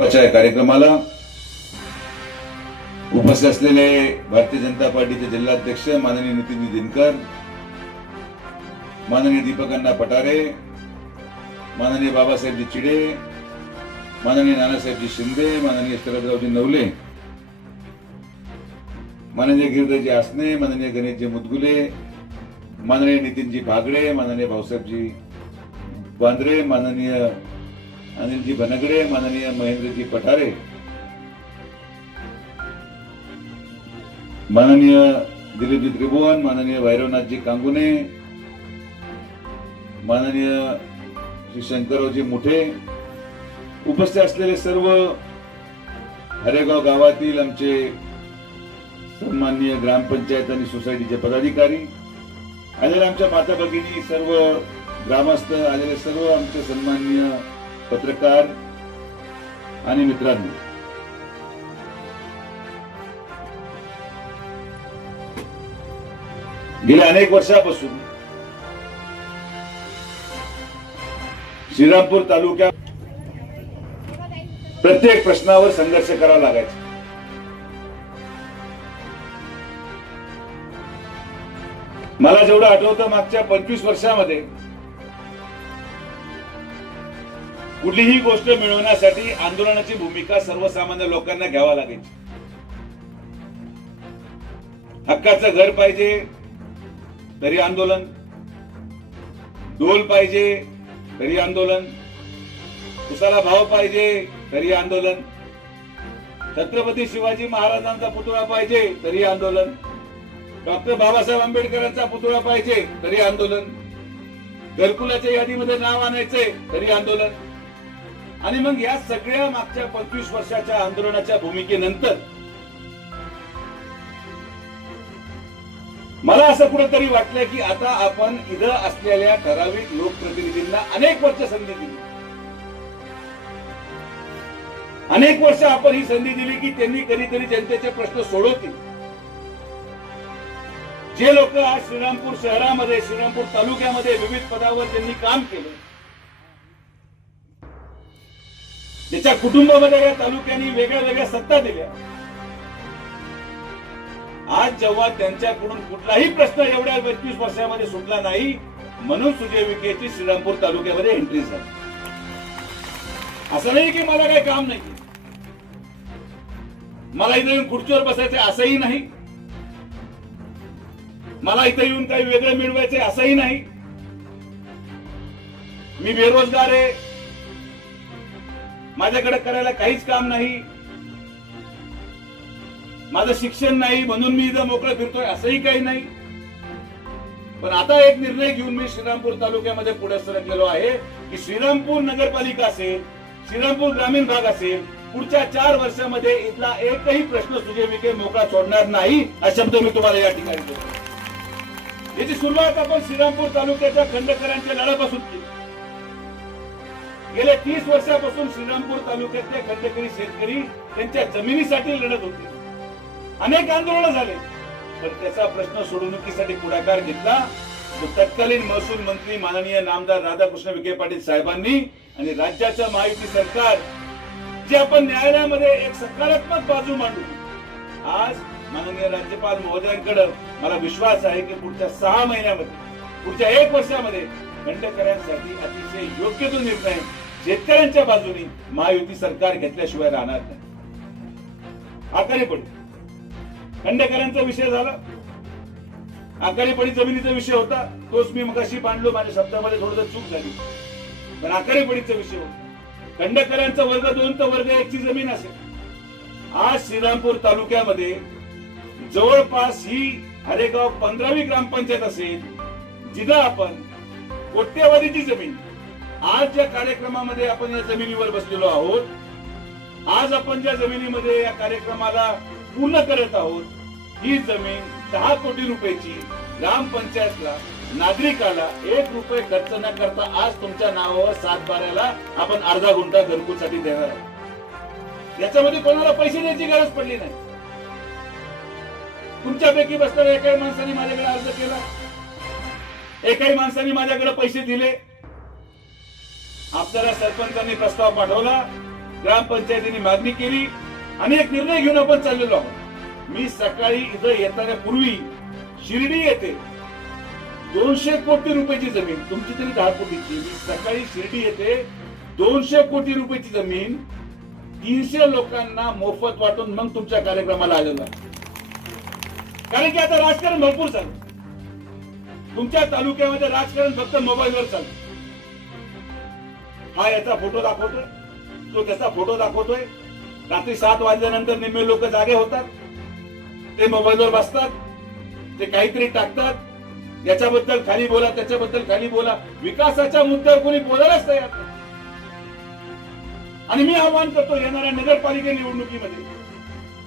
आजच्या या कार्यक्रमाला उपस्थित असलेले भारतीय जनता पार्टीचे जिल्हाध्यक्ष माननीय नितीन दिनकर माननीय दीपकांना पटारे माननीय बाबासाहेबजी चिडे माननीय नानासाहेबजी शिंदे माननीय शरदरावजी नवले माननीय गिरधरजी आसने माननीय गणेशजी मुदगुले माननीय नितीनजी भागडे माननीय भाऊसाहेबजी बांद्रे माननीय अनिलजी बनगडे माननीय महेंद्रजी पठारे. माननीय दिलीपजी त्रिभुवन माननीय भैरवनाथजी कांगुने माननीय श्री शंकररावजी मुठे. उपस्थित असलेले सर्व हरेगाव गावातील आमचे सन्माननीय ग्रामपंचायत आणि सोसायटीचे पदाधिकारी आलेले आमच्या माता भगिनी सर्व ग्रामस्थ आलेले सर्व आमचे सन्माननीय पत्रकार आणि मित्रांनो. गेल्या अनेक वर्षापासून श्रीरामपूर तालुक्यात प्रत्येक प्रश्नावर संघर्ष करावा लागायचा. मला जेवढं आठवतं मागच्या पंचवीस वर्षामध्ये कुठलीही गोष्ट मिळवण्यासाठी आंदोलनाची भूमिका सर्वसामान्य लोकांना घ्यावा लागेल हक्काचं घर पाहिजे तरी आंदोलन. डोल पाहिजे तरी आंदोलन. उसाला भाव पाहिजे तरी आंदोलन. छत्रपती शिवाजी महाराजांचा पुतळा पाहिजे तरी आंदोलन. डॉक्टर बाबासाहेब आंबेडकरांचा पुतळा पाहिजे तरी आंदोलन. घरकुलाच्या यादीमध्ये नाव आणायचे तरी आंदोलन. आणि मग या सगळ्या मागच्या पंचवीस वर्षाच्या आंदोलनाच्या भूमिकेनंतर मला असं कुठंतरी वाटलं की आता आपण इथं असलेल्या ठराविक लोकप्रतिनिधींना अनेक वर्ष संधी दिली. अनेक वर्ष आपण ही संधी दिली की त्यांनी कधीतरी जनतेचे प्रश्न सोडवतील. जे लोक आज श्रीरामपूर शहरामध्ये श्रीरामपूर तालुक्यामध्ये विविध पदावर त्यांनी काम केलं. त्याच्या कुटुंबामध्ये या तालुक्यांनी वेगळ्या वेगळ्या सत्ता दिल्या. आज जेव्हा त्यांच्याकडून कुठलाही प्रश्न एवढ्या पंचवीस वर्षामध्ये सुटला नाही म्हणून सुजय विखेची श्रीरामपूर तालुक्यामध्ये एंट्री झाली. असं नाही की मला काही काम नाही. मला इथे येऊन खुर्चीवर बसायचे असंही नाही. मला इथे येऊन काही वेगळं मिळवायचे असंही नाही. मी बेरोजगार आहे. माझ्याकडे करायला काहीच काम नाही. माझं शिक्षण नाही म्हणून मी इथं मोकळं फिरतोय असंही काही नाही. पण आता एक निर्णय घेऊन मी श्रीरामपूर तालुक्यामध्ये पुढे सरकलेलो आहे की श्रीरामपूर नगरपालिका असेल श्रीरामपूर ग्रामीण भाग असेल पुढच्या चार वर्षामध्ये इथला एकही प्रश्न सुजय विखे मोकळा सोडणार नाही हा शब्द मी तुम्हाला या ठिकाणी देतो. याची सुरुवात आपण श्रीरामपूर तालुक्याच्या खंडकरांच्या लढ्यापासून केली. गेल्या तीस वर्षापासून श्रीरामपूर तालुक्यातले खंडकरी शेतकरी त्यांच्या जमिनीसाठी लढत होते. अनेक आंदोलन झाले. पण त्याचा प्रश्न सोडवणुकीसाठी पुढाकार घेतला. तत्कालीन महसूल मंत्री माननीय नामदार राधाकृष्ण विखे पाटील साहेबांनी आणि राज्याचं महायुती सरकार जे आपण न्यायालयामध्ये एक सकारात्मक बाजू मांडू आज माननीय राज्यपाल महोदयांकडे मला विश्वास आहे की पुढच्या सहा महिन्यामध्ये पुढच्या एक वर्षामध्ये खंडकऱ्यांसाठी अतिशय योग्य तो निर्णय शेतकऱ्यांच्या बाजूने महायुती सरकार घेतल्याशिवाय राहणार नाही. आकारी पडू. खंडेकरांचा विषय झाला. आकारी पडी जमिनीचा विषय होता. तोच मी मगाशी मांडलो. माझ्या शब्दामध्ये थोडस चूक झाली. पण आकारी पडीचा विषय होता. खंडेकरांचा वर्ग दोन तर वर्ग एकची जमीन असेल. आज श्रीरामपूर तालुक्यामध्ये जवळपास ही हरेगाव पंधरावी ग्रामपंचायत असेल जिथं आपण कोट्यवधीची जमीन आज ज्या कार्यक्रमामध्ये आपण या जमिनीवर बसलेलो आहोत आज आपण ज्या जमिनीमध्ये या कार्यक्रमाला पूर्ण करत आहोत ही जमीन दहा कोटी रुपयाची ग्रामपंचायतला नागरिकाला एक रुपये खर्च न करता आज तुमच्या नावावर सात बाऱ्याला आपण अर्धा गुंठा घरकुलसाठी देणार आहोत. याच्यामध्ये कोणाला पैसे द्यायची गरज पडली नाही. तुमच्यापैकी बसणाऱ्या एकाही माणसाने माझ्याकडे अर्ज केला. एकाही माणसाने माझ्याकडे पैसे दिले. आपल्याला सरपंचांनी प्रस्ताव पाठवला ग्रामपंचायतीने मागणी केली अनेक निर्णय घेऊन आपण चाललेलो आहोत. मी सकाळी इथं येताना पूर्वी शिर्डी येते दोनशे कोटी रुपयाची जमीन तुमची तरी दहा कोटीची मी सकाळी शिर्डी येते दोनशे कोटी रुपयाची जमीन तीनशे लोकांना मोफत वाटून मग तुमच्या कार्यक्रमाला आलेला कारण की आता राजकारण भरपूर चालू तुमच्या तालुक्यामध्ये राजकारण फक्त मोबाईलवर चालू हा याचा फोटो दाखवतोय. तो त्याचा फोटो दाखवतोय. रात्री सात वाजल्यानंतर निम्मे लोक जागे होतात. ते मोबाईलवर बसतात. ते काहीतरी टाकतात. याच्याबद्दल खाली बोला त्याच्याबद्दल खाली बोला. विकासाच्या मुद्द्यावर कोणी बोलायलाच तयार नाही. आणि मी आवाहन करतो येणाऱ्या नगरपालिका निवडणुकीमध्ये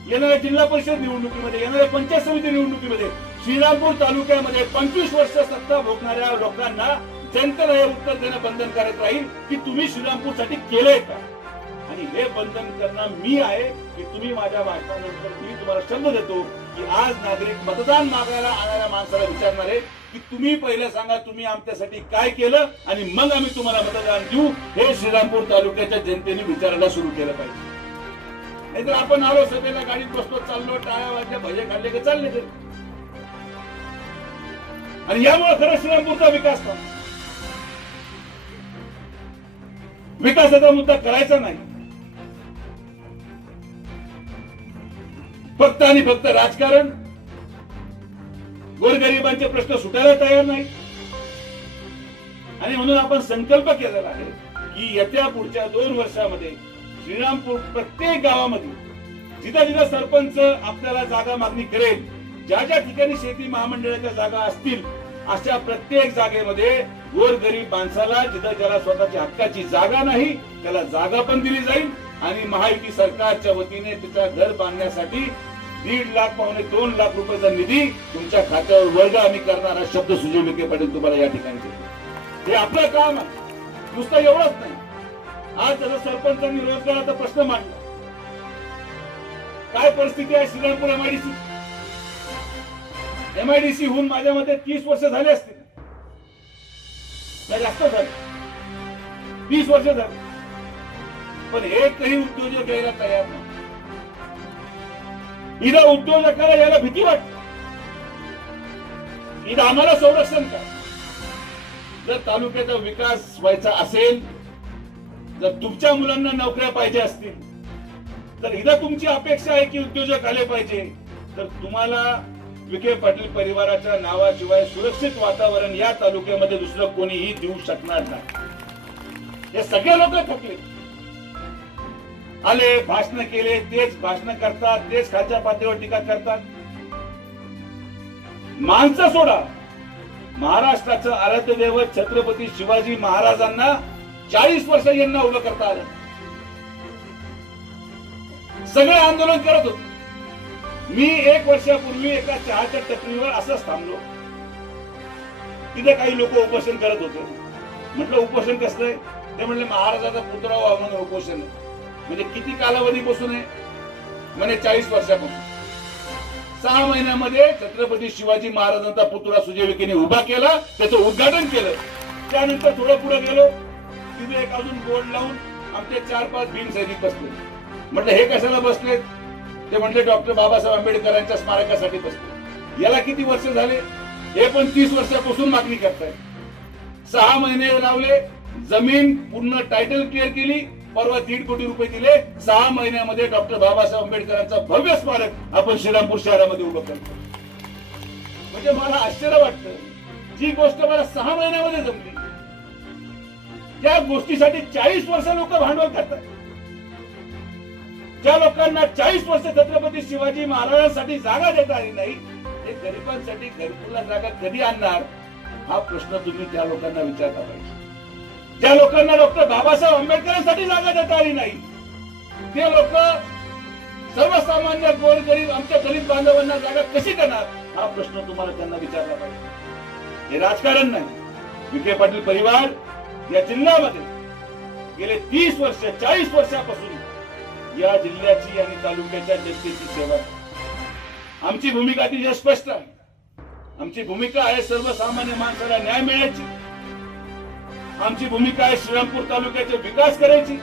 येणाऱ्या जिल्हा परिषद निवडणुकीमध्ये येणाऱ्या पंचायत समिती निवडणुकीमध्ये श्रीरामपूर तालुक्यामध्ये पंचवीस वर्ष सत्ता भोगणाऱ्या लोकांना जनतेला हे उत्तर देणं बंधनकारक राहील की तुम्ही श्रीरामपूरसाठी केलंय का? आणि हे बंधन करणं मी आहे की तुम्ही माझ्या भाषणानंतर मी तुम्हाला शब्द देतो की आज नागरिक मतदान मागायला आणाऱ्या माणसाला विचारणार आहे की तुम्ही पहिलं सांगा तुम्ही आमच्यासाठी काय केलं आणि मग आम्ही तुम्हाला मतदान देऊ. हे श्रीरामपूर तालुक्याच्या जनतेने विचारायला सुरू केलं पाहिजे. नाहीतर आपण आलो सभेला गाडीत बसतो चाललो टाळ्या वाजल्या भजे खाल्ले का चालले तरी. आणि यामुळे खरं श्रीरामपूरचा विकास झाला. विकासाचा मुद्दा करायचा नाही. फक्त आणि फक्त राजकारण. गोरगरिबांचे प्रश्न सुटायला तयार नाही. आणि म्हणून आपण संकल्प केलेला आहे की येत्या पुढच्या दोन वर्षामध्ये श्रीरामपूर प्रत्येक गावामध्ये जिथं जिथं सरपंच आपल्याला जागा मागणी करेल ज्या ज्या ठिकाणी शेती महामंडळाच्या जागा असतील अशा प्रत्येक जागेमध्ये गोरगरीब माणसाला जिथं ज्याला स्वतःच्या हक्काची जागा नाही त्याला जागा पण दिली जाईल. आणि महायुती सरकारच्या वतीने तिचा घर बांधण्यासाठी दीड लाख पावणे दोन लाख रुपयाचा निधी तुमच्या खात्यावर वर्ग आम्ही करणारा शब्द सुजय विखे पाटील तुम्हाला या ठिकाणी देतो. हे आपलं काम आहे. नुसतं एवढंच नाही. आज जसं सरपंचांनी रोजगाराचा प्रश्न मांडला. काय परिस्थिती आहे? श्रीरामपूर एमआयडीसी एमआयडीसी होऊन माझ्या मते तीस वर्ष झाले असतील. नाही जास्त झाले वीस वर्ष झाले. पण एकही उद्योजक यायला तयार नाही. इथं उद्योजकाला यायला भीती वाटते. इथं आम्हाला संरक्षण का जर तालुक्याचा विकास व्हायचा असेल जर तुमच्या मुलांना नोकऱ्या पाहिजे असतील तर इथं तुमची अपेक्षा आहे की उद्योजक आले पाहिजे. तर तुम्हाला विखे पाटील परिवाराच्या नावाशिवाय सुरक्षित वातावरण या तालुक्यामध्ये दुसरं कोणीही देऊ शकणार नाही. हे सगळे लोक थकले. आले भाषण केले तेच भाषण करतात तेच खालच्या पातळीवर टीका करतात. माणसं सोडा. महाराष्ट्राचं आराध्य दैवत छत्रपती शिवाजी महाराजांना चाळीस वर्ष यांना उभं करता आलं. सगळे आंदोलन करत होते. मी एक वर्षापूर्वी एका चहाच्या टपरीवर असंच थांबलो. तिथे काही लोक उपोषण करत होते. म्हटलं उपोषण कसलं आहे? ते म्हणले महाराजाचा पुतळा व्हावा म्हणून उपोषण आहे. म्हणजे किती कालावधीपासून आहे? म्हणे चाळीस वर्षापासून. सहा महिन्यामध्ये छत्रपती शिवाजी महाराजांचा पुतळा सुजय विखेने उभा केला त्याचं उद्घाटन केलं. त्यानंतर थोडं पुढे गेलो. तिथे एक अजून बोर्ड लावून आमचे चार पाच भीम सैनिक बसले. म्हटलं हे कशाला बसलेत? ते म्हटले डॉक्टर बाबासाहेब आंबेडकरांच्या स्मारकासाठी बसतो याला किती वर्ष झाले? हे पण तीस वर्षापासून मागणी करताय. सहा महिने लावले जमीन पूर्ण टायटल क्लिअर केली परवा दीड कोटी रुपये दिले. सहा महिन्यामध्ये डॉक्टर बाबासाहेब आंबेडकरांचा भव्य स्मारक आपण श्रीरामपूर शहरामध्ये उभं करतो म्हणजे मला आश्चर्य वाटतं जी गोष्ट मला सहा महिन्यामध्ये जमली त्या गोष्टीसाठी चाळीस वर्ष लोक भांडवल करतात. ज्या लोकांना चाळीस वर्ष छत्रपती शिवाजी महाराजांसाठी जागा देता आली नाही ते गरिबांसाठी घरकुला जागा कधी आणणार? हा प्रश्न तुम्ही त्या लोकांना विचारला पाहिजे. ज्या लोकांना डॉक्टर बाबासाहेब आंबेडकरांसाठी जागा देता आली नाही. ते लोक सर्वसामान्य गोर गरीब आमच्या गरीब बांधवांना जागा कशी देणार? हा प्रश्न तुम्हाला त्यांना विचारला पाहिजे. हे राजकारण नाही. विखे पाटील परिवार या जिल्ह्यामध्ये गेले तीस वर्ष चाळीस वर्षापासून या जिल्ह्याची आणि तालुक्याच्या जनतेची सेवा आमची भूमिका अतिशय स्पष्ट आहे. आमची भूमिका आहे सर्वसामान्य माणसाला न्याय मिळायची. आमची भूमिका आहे श्रीरामपूर तालुक्याचा विकास करायची.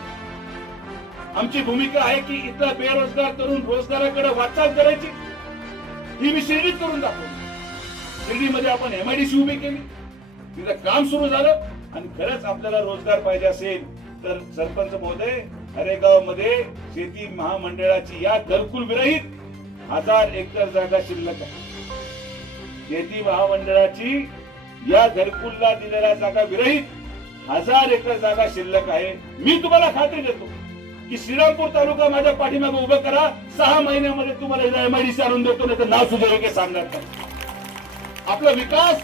आमची भूमिका आहे की इथला बेरोजगार तरुण रोजगाराकडे वाटचाल करायची. ही मी शिर्डीत करून दाखवली. शिर्डीमध्ये आपण एमआयडीसी उभी केली. तिथं काम सुरू झालं आणि खरंच आपल्याला रोजगार पाहिजे असेल तर सरपंच महोदय हरेगावमध्ये शेती महामंडळाची या घरकुल विरहित हजार एकर जागा शिल्लक आहे. शेती महामंडळाची या घरकुलला दिलेल्या जागा विरहित हजार एकर जागा शिल्लक आहे. मी तुम्हाला खात्री देतो की श्रीरामपूर तालुका माझ्या पाठीमागे उभं करा. सहा महिन्यामध्ये तुम्हाला एमआयडीसी आणून देतो नाही तर नाव सुद्धा योग्य सांगणार नाही. आपला विकास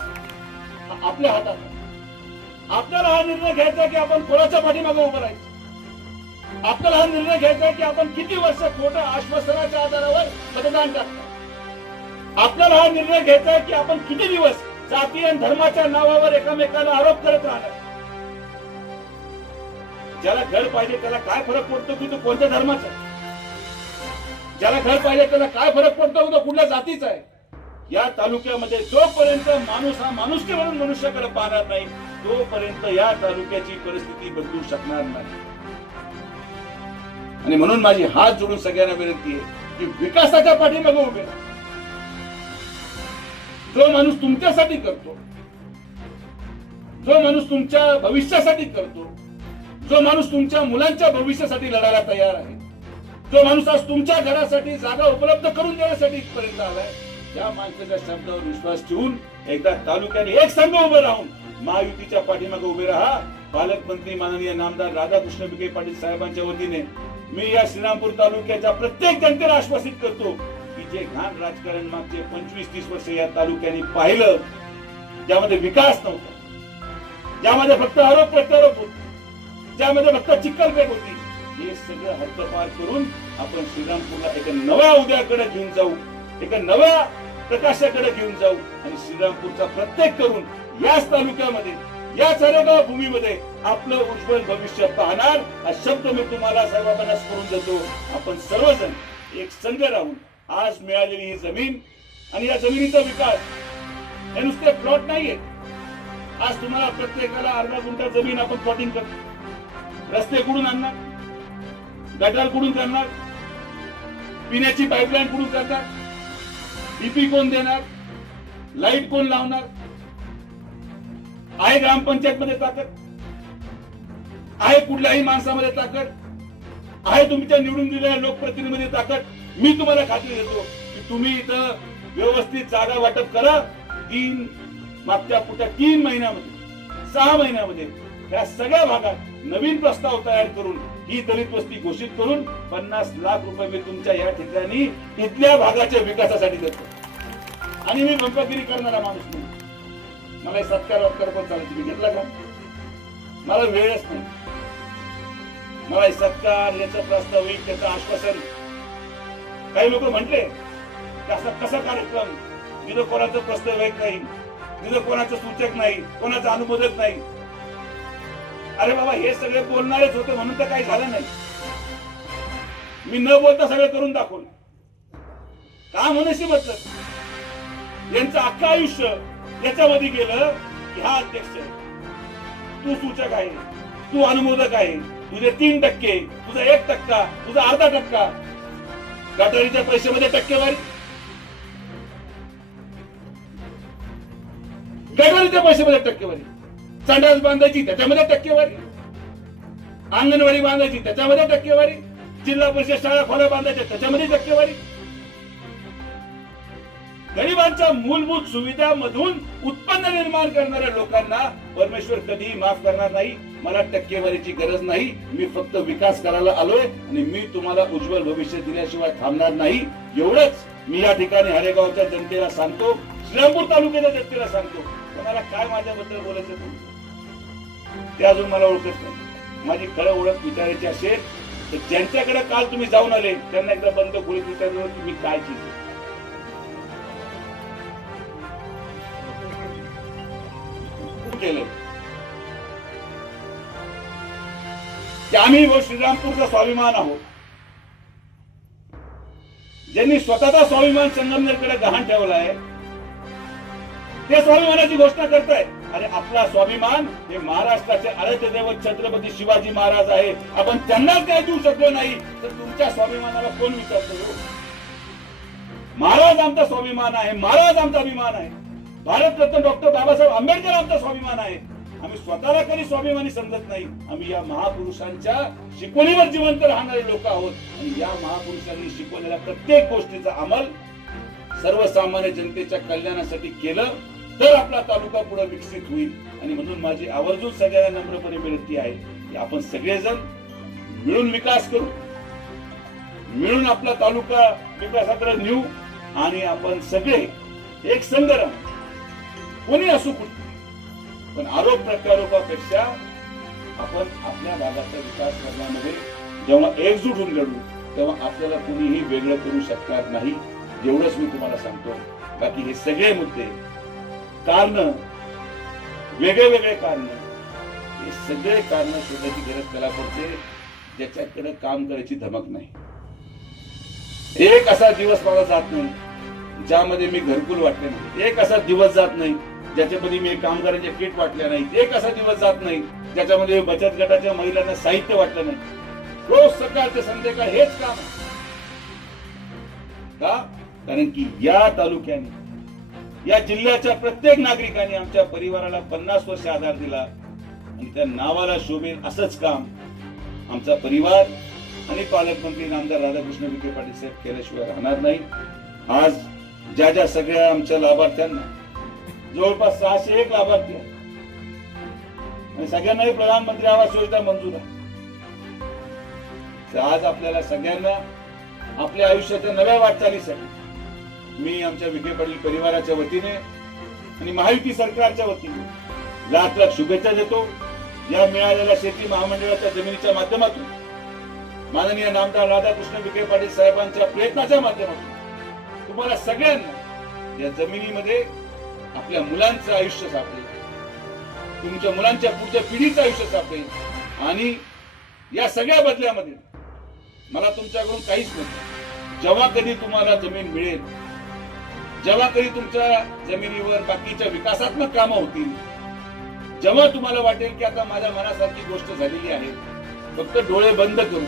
आपल्या हातात आपल्याला हा निर्णय घ्यायचा की आपण कोणाच्या पाठीमागे उभं राहायचं? आपल्याला हा निर्णय घ्यायचा आहे की आपण किती वर्ष खोट्या आश्वासनाच्या आधारावर मतदान करतो? आपल्याला हा निर्णय घ्यायचा आहे की आपण किती दिवस जाती आणि धर्माच्या नावावर एकामेकाला आरोप करत राहणार? ज्याला घर पाहिजे त्याला काय फरक पडतो की तो कोणत्या धर्माचा आहे? ज्याला घर पाहिजे त्याला काय फरक पडतो तो कुठल्या जातीचा आहे? या तालुक्यामध्ये जोपर्यंत माणूस हा माणुसकी म्हणून मनुष्याकडे पाहणार नाही तोपर्यंत या तालुक्याची परिस्थिती बदलू शकणार नाही. आणि म्हणून माझी हात जोडून सगळ्यांना विनंती आहे की विकासाच्या पाठीमागे उभे जो माणूस तुमच्यासाठी करतो जो माणूस तुमच्या भविष्यासाठी करतो जो माणूस तुमच्या मुलांच्या भविष्यासाठी लढायला तयार आहे जो माणूस आज तुमच्या घरासाठी जागा उपलब्ध करून देण्यासाठी इथपर्यंत आलाय त्या माणसाच्या शब्दावर विश्वास ठेवून एकदा तालुक्याने एक संघ उभे राहून महायुतीच्या पाठीमागे उभे राहा. पालकमंत्री माननीय नामदार राधाकृष्ण विखे पाटील साहेबांच्या वतीने मी या श्रीरामपूर तालुक्याच्या प्रत्येक जनतेला आश्वासित करतो की जे घाण राजकारण मागचे पंचवीस तीस वर्ष या तालुक्याने पाहिलं ज्यामध्ये विकास नव्हता ज्यामध्ये फक्त आरोप प्रत्यारोप होते ज्यामध्ये फक्त चिखलपेट होती हे सगळं हद्दपार करून आपण श्रीरामपूरला एका नव्या उद्याकडे घेऊन जाऊ एका नव्या प्रकाशाकडे घेऊन जाऊ आणि श्रीरामपूरचा प्रत्येक करून याच तालुक्यामध्ये या चरेगाव भूमीमध्ये आपलं उज्ज्वल भविष्य पाहणार हा शब्द मी तुम्हाला सर्वांना करून देतो. आपण सर्वजण एक संघ राहून आज मिळालेली ही जमीन आणि या जमिनीचा विकास. हे नुसते प्लॉट नाहीये. आज तुम्हाला प्रत्येकाला अर्धा गुंठा जमीन आपण प्लॉटिंग करतो. रस्ते कुडून आणणार? गटार कुडून करणार? पिण्याची पाईपलाईन कुडून करणार? डीपी कोण देणार? लाइट कोण लावणार? आहे ग्रामपंचायत मध्ये ताकद. आहे कुठल्याही माणसामध्ये ताकद. आहे तुमच्या निवडून दिलेल्या लोकप्रतिनिधीमध्ये ताकद. मी तुम्हाला खात्री देतो की तुम्ही इथं व्यवस्थित जागा वाटप करा. तीन मागच्या पुढच्या तीन महिन्यामध्ये सहा महिन्यामध्ये या सगळ्या भागात नवीन प्रस्ताव तयार करून ही दलित वस्ती घोषित करून पन्नास लाख रुपये मी तुमच्या या ठिकाणी इथल्या भागाच्या विकासासाठी देतो. आणि मी बंपगिरी करणारा माणूस नाही. मला हे सत्कार वत्कार पण चालत तुम्ही घेतला का? मला वेळच नाही. मला हे सत्कार याचं प्रास्ताविक त्याचं आश्वासन. काही लोक म्हटले की असा कसा कार्यक्रम? जिथं कोणाचं प्रस्ताविक नाही. जिथं कोणाचं सूचक नाही. कोणाचं अनुमोदक नाही. अरे बाबा हे सगळे बोलणारेच होते म्हणून तर काही झालं नाही. मी न बोलता सगळं करून दाखवलं. का म्हणशी बदलत यांचं अख्खं आयुष्य याच्यामध्ये गेलं की हा अध्यक्ष तू सूचक आहे. तू अनुमोदक आहे. तुझे तीन टक्के तुझा एक टक्का तुझा अर्धा टक्का. गटारीच्या पैशामध्ये टक्केवारी गटारीच्या पैशामध्ये टक्केवारी संडास बांधायची त्याच्यामध्ये टक्केवारी अंगणवाडी बांधायची त्याच्यामध्ये टक्केवारी जिल्हा परिषद शाळा खोल्या बांधायच्या त्याच्यामध्ये टक्केवारी गरिबांच्या मूलभूत सुविधांमधून उत्पन्न निर्माण करणाऱ्या लोकांना परमेश्वर कधीही माफ करणार नाही. मला टक्केवारीची गरज नाही. मी फक्त विकास करायला आलोय आणि मी तुम्हाला उज्ज्वल भविष्य दिल्याशिवाय थांबणार नाही. एवढंच मी या ठिकाणी हरेगावच्या जनतेला सांगतो श्रीरामपूर तालुक्याच्या जनतेला सांगतो मला काय माझ्याबद्दल बोलायचं तुम्ही? ते अजून मला ओळखत नाही. माझी खरं ओळख विचारायची असेल तर ज्यांच्याकडे काल तुम्ही जाऊन आले त्यांना एकदा बंद खोलीत विचारलं की मी काय चीज केलं. की आम्ही व श्रीरामपूरचा स्वाभिमान आहोत. ज्यांनी स्वतःचा स्वाभिमान संगमनेरकडे गहाण ठेवला आहे ते स्वाभिमानाची घोषणा करतायत. अरे आपला स्वाभिमान हे महाराष्ट्राचे आराध्य दैवत छत्रपती शिवाजी महाराज आहे आपण त्यांनाच काय देऊ शकलो नाही तर तुमच्या स्वाभिमानाला कोण विचारतो हो? महाराज आमचा स्वाभिमान आहे महाराज आमचा अभिमान आहे. भारतरत्न डॉक्टर बाबासाहेब आंबेडकर आमचा स्वाभिमान आहे. आम्ही स्वतःला कधी स्वाभिमानी समजत नाही. आम्ही या महापुरुषांच्या शिकवणीवर जिवंत राहणारे लोक आहोत. आणि या महापुरुषांनी शिकवलेल्या प्रत्येक गोष्टीचा अंमल सर्वसामान्य जनतेच्या कल्याणासाठी केलं तर आपला तालुका पुढे विकसित होईल. आणि म्हणून माझी आवर्जून सगळ्यांना नम्रपणे विनंती आहे की आपण सगळेजण मिळून विकास करू. मिळून आपला तालुका विकासाकडे नेऊ. आणि आपण सगळे एक संघ राहू. कोणी असू कुठे पण आरोप प्रत्यारोपापेक्षा आपण आपल्या भागाचा विकास करण्यामध्ये जेव्हा एकजूट होऊन लढू तेव्हा आपल्याला कुणीही वेगळं करू शकणार नाही एवढंच मी तुम्हाला सांगतो. बाकी हे सगळे मुद्दे कारण वेगळे वेगळे कारण हे सगळे कारण शोधण्याची गरज त्याला पडते ज्याच्याकडे काम करायची धमक नाही. एक असा दिवस मला जात नाही ज्यामध्ये मी घरकुल वाटले नाही. एक असा दिवस जात नाही ज्याच्यामध्ये मी कामगारांचे किट वाटल्या नाही एक असा दिवस जात नाही ज्याच्यामध्ये बचत गटाच्या महिलांना साहित्य वाटलं नाही. रोज सकाळ ते संध्याकाळ हेच काम. का? कारण की या तालुक्याने या जिल्ह्याच्या प्रत्येक नागरिकाने आमच्या परिवाराला पन्नास वर्ष आधार दिला आणि त्या नावाला शोभेल असंच काम आमचा परिवार आणि पालकमंत्री नामदार राधाकृष्ण विखे पाटील साहेब केल्याशिवाय राहणार नाही. आज ज्या ज्या सगळ्या आमच्या लाभार्थ्यांना जवळपास सहाशे एक लाभार्थी आहेत. आणि सगळ्यांनाही प्रधानमंत्री आवास योजना मंजूर आहे. तर आज आपल्याला सगळ्यांना आपल्या आयुष्याच्या नव्या वाटचालीसाठी मी आमच्या विखे पाटील परिवाराच्या वतीने आणि महायुती सरकारच्या वतीने लाख लाख शुभेच्छा देतो. या मिळालेल्या शेती महामंडळाच्या जमिनीच्या माध्यमातून माननीय नामदार राधाकृष्ण विखे पाटील साहेबांच्या प्रयत्नाच्या माध्यमातून तुम्हाला सगळ्यांना या जमिनीमध्ये आपल्या मुलांचं आयुष्य सापडेल. तुमच्या मुलांच्या पुढच्या पिढीचं आयुष्य सापडेल. आणि या सगळ्या बदल्यामध्ये मला तुमच्याकडून काहीच नाही. जेव्हा कधी तुम्हाला जमीन मिळेल जेव्हा कधी तुमच्या जमिनीवर बाकीच्या विकासात्मक कामं होतील जेव्हा तुम्हाला वाटेल की आता माझ्या मनासारखी गोष्ट झालेली आहे फक्त डोळे बंद करून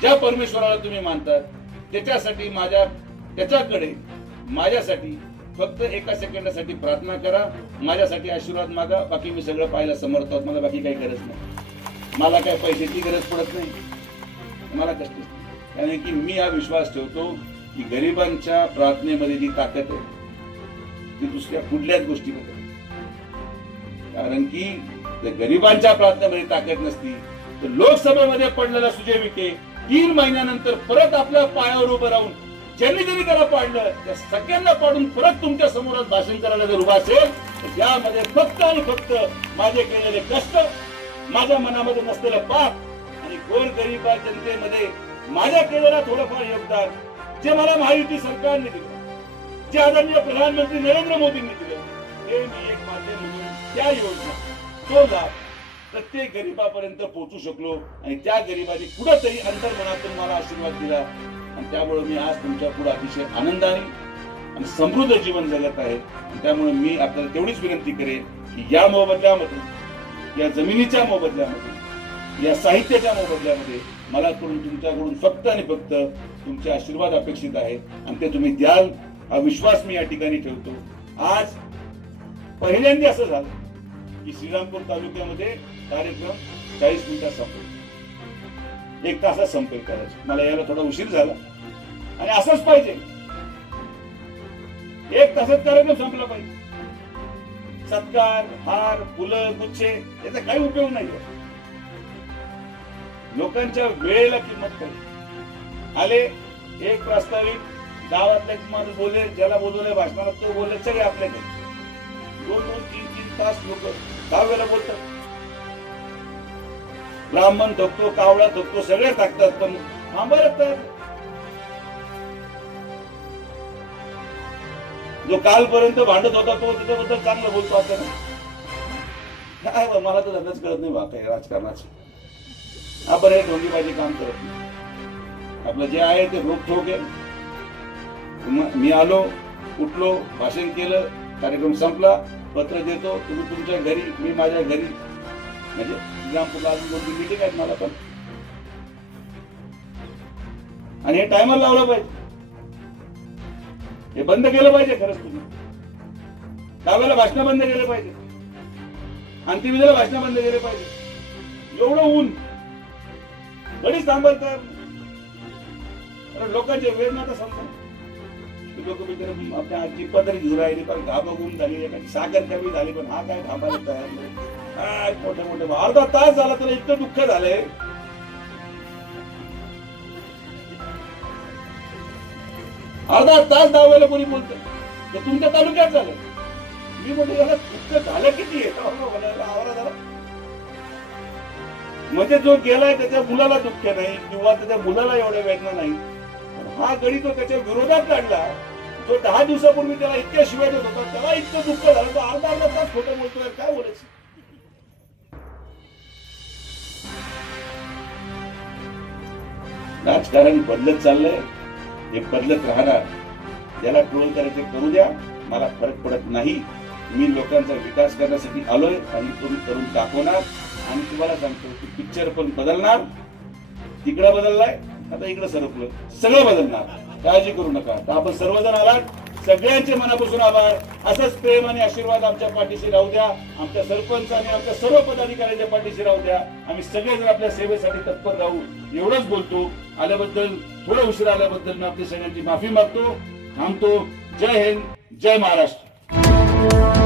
ज्या परमेश्वराला तुम्ही मानतात त्याच्यासाठी माझ्या त्याच्याकडे माझ्यासाठी फक्त एका सेकंदासाठी प्रार्थना करा. माझ्यासाठी आशीर्वाद मागा. बाकी मी सगळं पाहायला समर्थ आहोत. मला बाकी काही गरज नाही. मला काय पैशाची गरज पडत नाही. मला कष्ट कारण की मी हा विश्वास ठेवतो की गरिबांच्या प्रार्थनेमध्ये जी ताकद आहे ती दुसऱ्या कुठल्याच गोष्टीमध्ये कारण की गरिबांच्या प्रार्थनेमध्ये ताकद नसती तर लोकसभेमध्ये पडलेला सुजय विखे तीन महिन्यानंतर परत आपल्या पायावर उभं राहून ज्यांनी ज्यांनी त्याला पाडलं त्या सगळ्यांना पाडून परत तुमच्यासमोर भाषण करायला जर उभा असेल तर यामध्ये फक्त आणि फक्त माझे केलेले कष्ट माझ्या मनामध्ये नसलेलं पाप आणि गोर गरीबा जनतेमध्ये माझ्या केलेला थोडंफार योगदान जे मला महायुती सरकारने दिलं जे आदरणीय प्रधानमंत्री नरेंद्र मोदींनी दिलं ते मी एक माध्यम म्हणून त्या योजना तो लाभ प्रत्येक गरिबापर्यंत पोहोचू शकलो आणि त्या गरिबाने कुठंतरी अंतर्मनातून मला आशीर्वाद दिला. आणि त्यामुळे मी आज तुमच्यापुढे अतिशय आनंदाने आणि समृद्ध जीवन जगत आहे. त्यामुळे मी आपल्याला तेवढीच विनंती करेन की या मोबदल्यामध्ये या जमिनीच्या मोबदल्यामध्ये या साहित्याच्या मोबदल्यामध्ये मला करून तुमच्याकडून फक्त आणि फक्त तुमचे आशीर्वाद अपेक्षित आहे आणि ते तुम्ही द्याल हा विश्वास मी या ठिकाणी ठेवतो. आज पहिल्यांदा असं झालं की श्रीरामपूर तालुक्यामध्ये कार्यक्रम चाळीस मिनिटात संपला. एक तासात संपेल करायचं मला यायला थोडा उशीर झाला. आणि असंच पाहिजे. एक तासात कार्यक्रम संपला पाहिजे. सत्कार हार फुलं गुच्छे याचा काही उपयोग नाही. लोकांच्या वेळेला किंमत पाहिजे आले एक प्रास्ताविक गावातला एक माणूस बोले ज्याला बोलवलंय भाषणाला तो बोलले सगळे आपल्याकडे दोन दोन तीन तीन तास लोक दहा वेळेला बोलतात. ब्राह्मण थकतो कावळा थकतो सगळे टाकतात. पण थांबत जो कालपर्यंत भांडत होता तो त्याच्याबद्दल चांगलं बोलतो आता नाही काय बा, मला तर धंदाच कळत नाही बा काही राजकारणाचं. आपण हे ढोंगीबाजी काम करत नाही. आपलं जे आहे ते रोख ठोक आहे. मी आलो उठलो भाषण केलं कार्यक्रम संपला पत्र देतो तुम्ही तुमच्या घरी मी माझ्या घरी. म्हणजे ग्रामपूरला अजून कोणती मिटिंग आहेत मला पण? आणि हे टायमर लावलं पाहिजे. हे बंद केलं पाहिजे खरंच तुम्ही. दहाव्याला भाषण बंद केलं पाहिजे. अंतिविधीला भाषण बंद केले पाहिजे. एवढं ऊन. घडीच थांबायला तयार लोकांचे वेदना तर समजा लोक बिचारे आपल्या आजची पदरी घेऊन राहिली पण घाबा गुम झाली साखर कमी झाली पण हा काय थांबायला तयार नाही. काय मोठे मोठे अर्धा तास झाला तर इतकं दुःख झालंय. अर्धा तास दहावेला कोणी बोलत? तुमच्या तालुक्यात झालं. मी म्हणतो याला दुःख झालं किती आहे? म्हणजे जो गेलाय त्याच्या मुलाला दुःख नाही किंवा त्याच्या मुलाला एवढ्या वेदना नाही. हा गडी तो त्याच्या विरोधात काढला. जो दहा दिवसापूर्वी त्याला इतक्या शिवाय देत होता त्याला इतकं दुःख झालं तो अर्धा अर्धा तास खोटं बोलतोय काय बोलायचं? राजकारण बदलत चाललंय हे बदलत राहणार ज्याला ट्रोल करायचे करू द्या मला फरक पडत नाही. मी लोकांचा विकास करण्यासाठी आलोय आणि तुम्ही करून दाखवणार. आणि तुम्हाला सांगतो की पिक्चर पण बदलणार. तिकडं बदललाय आता इकडं सरकलं सगळं बदलणार. काळजी करू नका. तर आपण सर्वजण आलात. सगळ्यांचे मनापासून आभार. असंच प्रेम आणि आशीर्वाद आमच्या पाठीशी राहू द्या. आमच्या सरपंच आणि आमच्या सर्व पदाधिकाऱ्यांच्या पाठीशी राहू द्या. आम्ही सगळेजण आपल्या सेवेसाठी तत्पर राहू. एवढंच बोलतो. आल्याबद्दल थोडं उशीर आल्याबद्दल मी आपल्या सगळ्यांची माफी मागतो. थांबतो. जय हिंद. जय महाराष्ट्र.